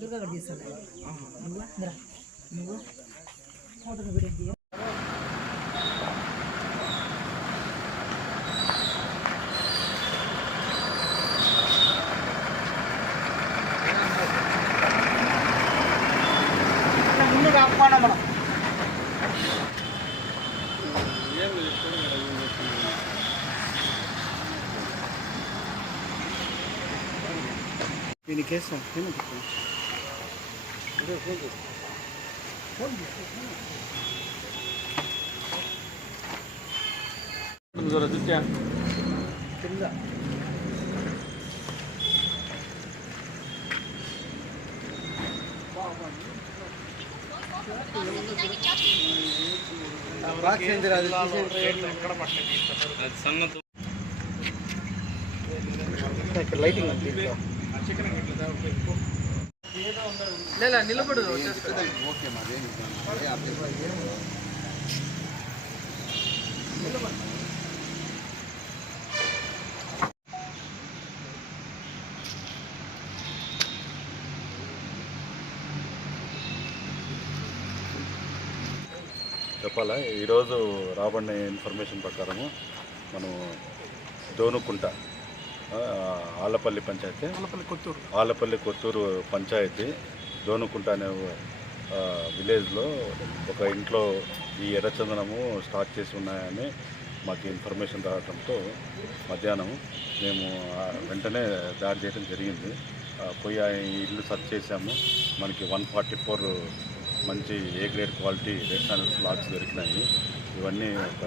దుర్గా గడి చేస్తాడు నువ్వు ఫోటో వీడియో ముందు కాకపోయినా మనం దీనికి వేస్తాం కింద లైటింగ్ నిలబడు చెప్పాలా ఈరోజు రాబడిన ఇన్ఫర్మేషన్ ప్రకారము మనం దోనుకుంట ఆలపల్లి పంచాయతీ ఆలపల్లి కొత్తూరు పంచాయతీ దోనుకుంట అనే విలేజ్లో ఒక ఇంట్లో ఈ ఎర్రచందనము స్టాక్ చేసి ఉన్నాయని మాకు ఇన్ఫర్మేషన్ రావడంతో మధ్యాహ్నం మేము వెంటనే దాడి చేయడం జరిగింది. పోయి ఆ ఇల్లు సర్చ్ చేసాము. మనకి 144 మంచి A grade quality red channels lakhs దొరికినాయి. ఇవన్నీ ఒక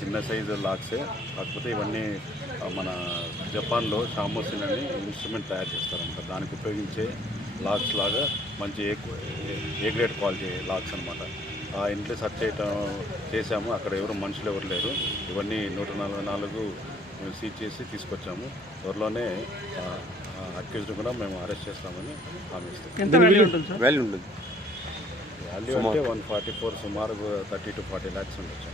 చిన్న సైజు లాక్సే, కాకపోతే ఇవన్నీ మన జపాన్లో షామోసిన్ అని ఇన్స్ట్రుమెంట్ తయారు చేస్తారంట. దానికి ఉపయోగించే లాక్స్ లాగా మంచి ఏ గ్రేడ్ క్వాలిటీ లాక్స్ అనమాట. ఆ ఇంట్లో సెర్చ్ చేసాము. అక్కడ మనుషులు ఎవరు లేరు. ఇవన్నీ 144 సీజ్ చేసి తీసుకొచ్చాము. త్వరలోనే అక్యూజ్డ్ కూడా మేము అరెస్ట్ చేస్తామని హామీ ఇస్తాం. వాల్యూ అంటే 144 సుమారు 30 to 40 lakhs ఉండొచ్చు.